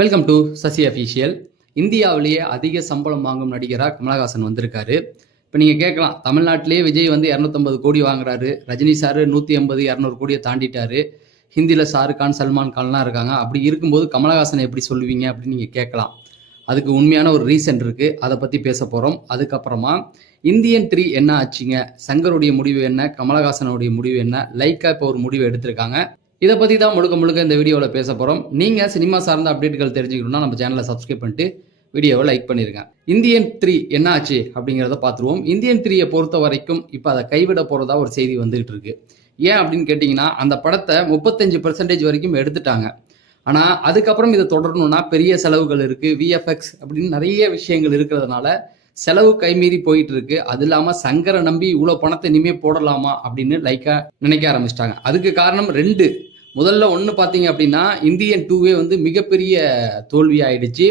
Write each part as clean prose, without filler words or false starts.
Welcome to Sasi official. இந்தியாவிலேயே அதிக சம்பளம் வாங்கும் நடிகராக கமலஹாசன் வந்திருக்காரு. இப்போ நீங்கள் கேட்கலாம், தமிழ்நாட்டிலேயே விஜய் வந்து 250 கோடி வாங்குறாரு, ரஜினி சார் 180 200 கோடியை தாண்டிட்டாரு, ஹிந்தியில் ஷாருக்கான் சல்மான் கான்லாம் இருக்காங்க. அப்படி இருக்கும்போது கமலஹாசனை எப்படி சொல்லுவீங்க அப்படின்னு நீங்கள் கேட்கலாம். அதுக்கு உண்மையான ஒரு ரீசன் இருக்குது, அதை பற்றி பேச போகிறோம். அதுக்கப்புறமா இந்தியன் 3 என்ன ஆச்சுங்க, சங்கருடைய முடிவு என்ன, கமலஹாசனுடைய முடிவு என்ன, லைக்கா இப்போ ஒரு முடிவு எடுத்திருக்காங்க. இதை பற்றி தான் முழுக்க இந்த வீடியோவில் பேச போகிறோம். நீங்கள் சினிமா சார்ந்த அப்டேட்டுகள் தெரிஞ்சுக்கணும்னா நம்ம சேனலை சப்ஸ்கிரைப் பண்ணிட்டு வீடியோவை லைக் பண்ணிருங்க. இந்தியன் 3 என்ன ஆச்சு அப்படிங்கிறத பார்த்துருவோம். இந்தியன் 3யை பொறுத்த வரைக்கும் இப்போ அதை கைவிட போகிறதா ஒரு செய்தி வந்துகிட்டு இருக்கு. ஏன் அப்படின்னு கேட்டிங்கன்னா, அந்த படத்தை 35% வரைக்கும் எடுத்துட்டாங்க. ஆனால் அதுக்கப்புறம் இதை தொடரணும்னா பெரிய செலவுகள் இருக்குது, விஎஃப்எக்ஸ் அப்படின்னு நிறைய விஷயங்கள் இருக்கிறதுனால செலவு கைமீறி போயிட்டு இருக்கு. அது இல்லாமல் சங்கரை நம்பி இவ்வளோ பணத்தை இனிமேல் போடலாமா அப்படின்னு லைக்காக நினைக்க ஆரம்பிச்சிட்டாங்க. அதுக்கு காரணம் 2. முதல்ல ஒன்று பார்த்தீங்க அப்படின்னா, இந்தியன் 2வே வந்து மிகப்பெரிய தோல்வி ஆயிடுச்சு.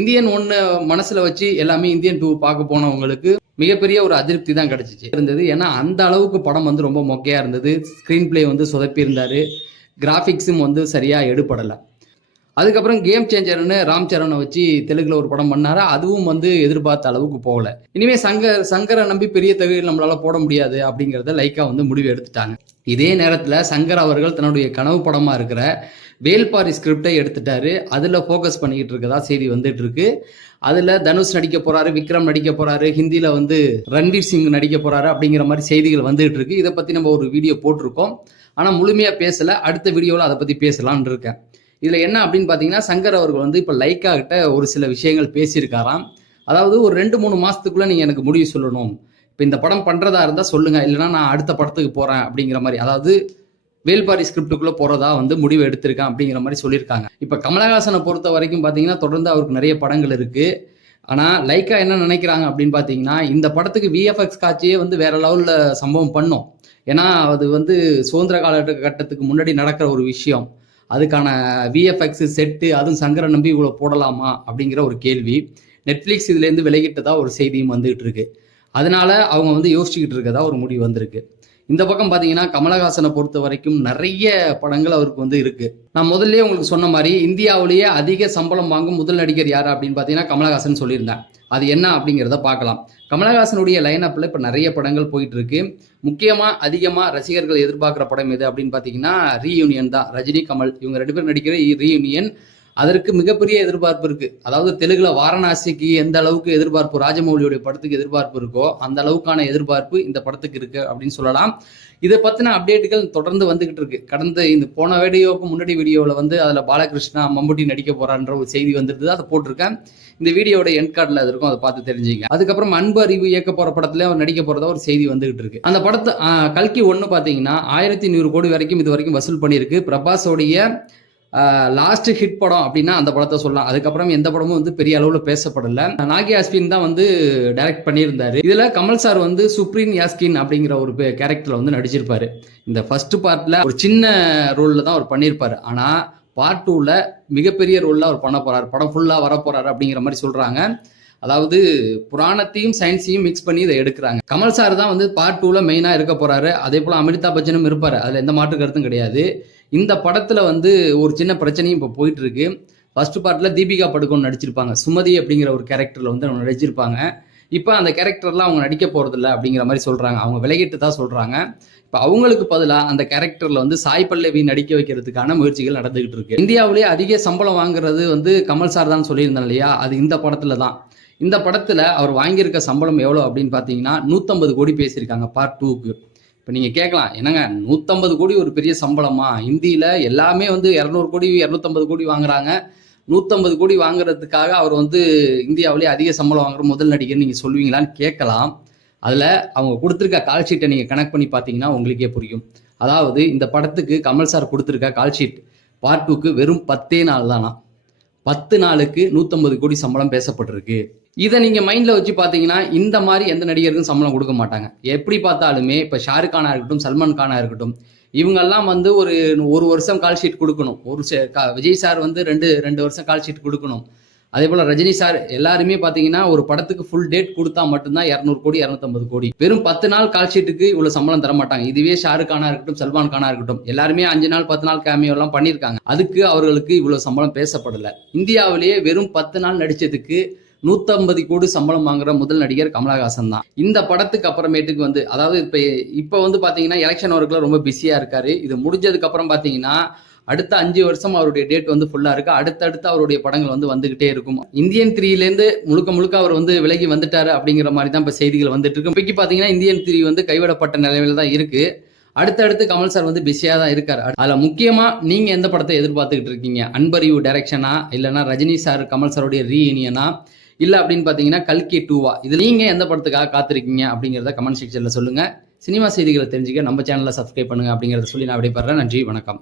இந்தியன் 1 மனசில் வச்சு எல்லாமே இந்தியன் 2 பார்க்க போனவங்களுக்கு மிகப்பெரிய ஒரு அதிருப்தி தான் கிடைச்சிச்சு இருந்தது. ஏன்னா அந்த அளவுக்கு படம் வந்து ரொம்ப மொக்கையாக இருந்தது. ஸ்க்ரீன் பிளே வந்து சொதப்பி இருந்தார், கிராஃபிக்ஸும் வந்து சரியாக எடுபடலை. அதுக்கப்புறம் கேம் சேஞ்சர்னு ராம் சரணை வச்சு தெலுங்குல ஒரு படம் பண்ணாரு, அதுவும் வந்து எதிர்பார்த்த அளவுக்கு போகல. இனிமேல் சங்கரை நம்பி பெரிய தொகையில் நம்மளால போட முடியாது அப்படிங்கிறத லைக்கா வந்து முடிவு எடுத்துட்டாங்க. இதே நேரத்தில் சங்கர் அவர்கள் தன்னுடைய கனவு படமா இருக்கிற வேல்பாரி ஸ்கிரிப்டை எடுத்துட்டாரு. அதில் ஃபோக்கஸ் பண்ணிக்கிட்டு இருக்கதா செய்தி வந்துட்டு இருக்கு. அதில் தனுஷ் நடிக்க போறாரு, விக்ரம் நடிக்க போறாரு, ஹிந்தியில் வந்து ரன்வீர் சிங் நடிக்க போறாரு அப்படிங்கிற மாதிரி செய்திகள் வந்துட்டு இருக்கு. இதை பற்றி நம்ம ஒரு வீடியோ போட்டிருக்கோம், ஆனால் முழுமையாக பேசலை. அடுத்த வீடியோவில் அதை பற்றி பேசலான்னு இருக்கேன். இதில் என்ன அப்படின்னு பார்த்தீங்கன்னா, சங்கர் அவர்கள் வந்து இப்போ லைக்கா கிட்ட ஒரு சில விஷயங்கள் பேசியிருக்காராம். அதாவது ஒரு 2-3 மாதத்துக்குள்ளே நீங்கள் எனக்கு முடிவு சொல்லணும், இப்போ இந்த படம் பண்ணுறதா இருந்தால் சொல்லுங்கள், இல்லைனா நான் அடுத்த படத்துக்கு போகிறேன் அப்படிங்கிற மாதிரி, அதாவது வேல்பாரி ஸ்கிரிப்டுக்குள்ளே போகிறதா வந்து முடிவு எடுத்திருக்கேன் அப்படிங்கிற மாதிரி சொல்லியிருக்காங்க. இப்போ கமலஹாசனை பொறுத்த வரைக்கும் பார்த்தீங்கன்னா, தொடர்ந்து அவருக்கு நிறைய படங்கள் இருக்குது. ஆனால் லைக்கா என்ன நினைக்கிறாங்க அப்படின்னு பார்த்தீங்கன்னா, இந்த படத்துக்கு விஎஃப்எக்ஸ் காட்சியே வந்து வேற லெவலில் சம்பவம் பண்ணும். ஏன்னா அது வந்து சுதந்திர காலகட்டத்துக்கு முன்னாடி நடக்கிற ஒரு விஷயம். அதுக்கான விஎஃப்எக்ஸ் செட்டு, அதுவும் சங்கரை நம்பி இவ்வளோ போடலாமா அப்படிங்கிற ஒரு கேள்வி. நெட்ஃப்ளிக்ஸ் இதுலேருந்து விலகிட்டதா ஒரு செய்தியும் வந்துகிட்டு இருக்கு. அதனால அவங்க வந்து யோசிச்சுக்கிட்டு இருக்கதா ஒரு முடிவு வந்திருக்கு. இந்த பக்கம் பார்த்தீங்கன்னா, கமலஹாசனை பொறுத்த வரைக்கும் நிறைய படங்கள் அவருக்கு வந்து இருக்கு. நான் முதல்ல உங்களுக்கு சொன்ன மாதிரி இந்தியாவிலேயே அதிக சம்பளம் வாங்கும் முதல் நடிகர் யார் அப்படின்னு பார்த்தீங்கன்னா கமலஹாசன் சொல்லியிருந்தேன். அது என்ன அப்படிங்கிறத பார்க்கலாம். கமலஹாசனுடைய லைனப்பில் இப்போ நிறைய படங்கள் போயிட்டு இருக்கு. முக்கியமாக அதிகமாக ரசிகர்கள் எதிர்பார்க்குற படம் எது அப்படின்னு பார்த்தீங்கன்னா, ரீயூனியன் தான். ரஜினி கமல் இவங்க 2 பேரும் நடிக்கிற ரீயூனியன். அதற்கு மிகப்பெரிய எதிர்பார்ப்பு இருக்குது. அதாவது தெலுங்குல வாரணாசிக்கு எந்த அளவுக்கு எதிர்பார்ப்பு ராஜமௌலியுடைய படத்துக்கு எதிர்பார்ப்பு இருக்கோ அந்த அளவுக்கான எதிர்பார்ப்பு இந்த படத்துக்கு இருக்கு அப்படின்னு சொல்லலாம். இதை பற்றின அப்டேட்டுகள் தொடர்ந்து வந்துகிட்டு இருக்கு. கடந்த இந்த போன வீடியோவுக்கு முன்னாடி வீடியோவில் வந்து அதில் பாலகிருஷ்ணா மம்முட்டி நடிக்க போறான்ற ஒரு செய்தி வந்துருது, அதை போட்டிருக்கேன். இந்த வீடியோட எண்ட் கார்டில் அது இருக்கும், அதை பார்த்து தெரிஞ்சுங்க. அதுக்கப்புறம் அன்பு அறிவு இயக்க போற படத்துல அவர் நடிக்க போறதா ஒரு செய்தி வந்துகிட்டு இருக்கு. அந்த படத்தை கல்கி 1 பார்த்தீங்கன்னா 1100 கோடி வரைக்கும் இது வரைக்கும் வசூல் பண்ணியிருக்கு. பிரபாஸோடைய லாஸ்ட் ஹிட் படம் அப்படின்னா அந்த படத்தை சொல்லலாம். அதுக்கப்புறம் எந்த படமும் வந்து பெரிய அளவில் பேசப்படலை. நாகி அஸ்வின் தான் வந்து டைரக்ட் பண்ணியிருந்தாரு. இதில் கமல் சார் வந்து சுப்ரீம் யாஸ்கின் அப்படிங்கிற ஒரு கேரக்டர்ல வந்து நடிச்சிருப்பாரு. இந்த ஃபர்ஸ்ட் பார்ட்ல ஒரு சின்ன ரோல்ல தான் அவர் பண்ணியிருப்பாரு. ஆனால் பார்ட் 2ல மிகப்பெரிய ரோல்ல அவர் பண்ண போறாரு, படம் ஃபுல்லாக வர போறாரு அப்படிங்கிற மாதிரி சொல்றாங்க. அதாவது புராணத்தையும் சயின்ஸையும் மிக்ஸ் பண்ணி இதை எடுக்கிறாங்க. கமல் சார் தான் வந்து பார்ட் 2ல மெயினாக இருக்க போறாரு. அதே போல் அமிதாப் பச்சனும் இருப்பாரு, அதில் எந்த மாற்று கருத்தும் கிடையாது. இந்த படத்துல வந்து ஒரு சின்ன பிரச்சனையும் இப்போ போயிட்டு இருக்கு. ஃபர்ஸ்ட் பார்ட்ல தீபிகா படுகோன் நடிச்சிருப்பாங்க, சுமதி அப்படிங்கிற ஒரு கேரக்டர்ல வந்து அவங்க நடிச்சிருப்பாங்க. இப்போ அந்த கேரக்டர்லாம் அவங்க நடிக்க போறதில்ல அப்படிங்கிற மாதிரி சொல்றாங்க. அவங்க விலகிட்டு தான் சொல்றாங்க. இப்போ அவங்களுக்கு பதிலாக அந்த கேரக்டர்ல வந்து சாய் பல்லவி நடிக்க வைக்கிறதுக்கான முயற்சிகள் நடந்துகிட்டு இருக்கு. இந்தியாவிலேயே அதிக சம்பளம் வாங்குறது வந்து கமல் சார் தான் சொல்லியிருந்தேன் இல்லையா, அது இந்த படத்துல தான். இந்த படத்துல அவர் வாங்கியிருக்க சம்பளம் எவ்வளோ அப்படின்னு பார்த்தீங்கன்னா 150 கோடி பேசியிருக்காங்க பார்ட் 2க்கு. இப்போ நீங்கள் கேட்கலாம், என்னங்க 150 கோடி ஒரு பெரிய சம்பளமா? இந்தியில் எல்லாமே வந்து 200 கோடி 250 கோடி வாங்குறாங்க. 150 கோடி வாங்குறதுக்காக அவர் வந்து இந்தியாவிலேயே அதிக சம்பளம் வாங்குற முதல் நடிகர் நீங்கள் சொல்லுவீங்களான்னு கேட்கலாம். அதில் அவங்க கொடுத்துருக்க கால் ஷீட்டை நீங்கள் கனெக்ட் பண்ணி பார்த்தீங்கன்னா உங்களுக்கே புரியும். அதாவது இந்த படத்துக்கு கமல் சார் கொடுத்துருக்க கால் ஷீட் பார்ட் 2க்கு வெறும் 10 நாள் தானா. 10 நாளுக்கு 150 கோடி சம்பளம் பேசப்பட்டிருக்கு. இதை நீங்கள் மைண்டில் வச்சு பார்த்தீங்கன்னா இந்த மாதிரி எந்த நடிகருக்கும் சம்பளம் கொடுக்க மாட்டாங்க. எப்படி பார்த்தாலுமே இப்போ ஷாருக் கானாக இருக்கட்டும், சல்மான் கானாக இருக்கட்டும், இவங்கெல்லாம் வந்து ஒரு வருஷம் கால் ஷீட் கொடுக்கணும். விஜய் சார் வந்து ரெண்டு வருஷம் கால் ஷீட் கொடுக்கணும். அதே போல ரஜினி சார் எல்லாருமே பாத்தீங்கன்னா ஒரு படத்துக்கு ஃபுல் டேட் கொடுத்தா மட்டும்தான் 200 கோடி 250 கோடி. வெறும் 10 நாள் கால் ஷீட்டுக்கு இவ்வளவு சம்பளம் தர மாட்டாங்க. இதுவே ஷாருக் கானா இருக்கட்டும், சல்மான் கானா இருக்கட்டும், எல்லாருமே 5 நாள் 10 நாள் கேமியோ எல்லாம் பண்ணியிருக்காங்க. அதுக்கு அவர்களுக்கு இவ்வளவு சம்பளம் பேசப்படல. இந்தியாவிலேயே வெறும் 10 நாள் நடிச்சதுக்கு 150 கோடி சம்பளம் வாங்குற முதல் நடிகர் கமலஹாசன் தான். இந்த படத்துக்கு அப்புறமேட்டுக்கு வந்து அதாவது இப்ப வந்து பாத்தீங்கன்னா எலெக்ஷன் ஒர்க்ல ரொம்ப பிஸியா இருக்காரு. இது முடிஞ்சதுக்கு அப்புறம் பாத்தீங்கன்னா அடுத்த 5 வருஷம் அவருடைய டேட் வந்து ஃபுல்லா இருக்கு. அடுத்தடுத்து அவருடைய படங்கள் வந்து வந்துகிட்டே இருக்கும். இந்தியன் 3ல இருந்து முழுக்க அவர் வந்து விலகி வந்துட்டாரு அப்படிங்கிற மாதிரி தான் இப்ப செய்திகள் வந்துட்டு இருக்கு. இப்போக்கி பாத்தீங்கன்னா இந்தியன் 3 வந்து கைவிடப்பட்ட நிலையில தான் இருக்கு. அடுத்தடுத்து கமல் சார் வந்து பிஸியா தான் இருக்காரு. அதுல முக்கியமா நீங்க எந்த படத்தை எதிர்பார்த்துக்கிட்டு இருக்கீங்க? அன்பறிவு டைரக்ஷனா, இல்லைன்னா ரஜினி சார் கமல் சாருடைய ரீயூனியனா, இல்ல அப்படின்னு பாத்தீங்கன்னா கல்கி 2வா? இது நீங்க எந்த படத்துக்காக காத்திருக்கீங்க அப்படிங்கிறத கமெண்ட் செக்ஷன்ல சொல்லுங்க. சினிமா செய்திகளை தெரிஞ்சுக்க நம்ம சேனலை சப்ஸ்கிரைப் பண்ணுங்க அப்படிங்கறத சொல்லி நான் விடைபெறேன். நன்றி, வணக்கம்.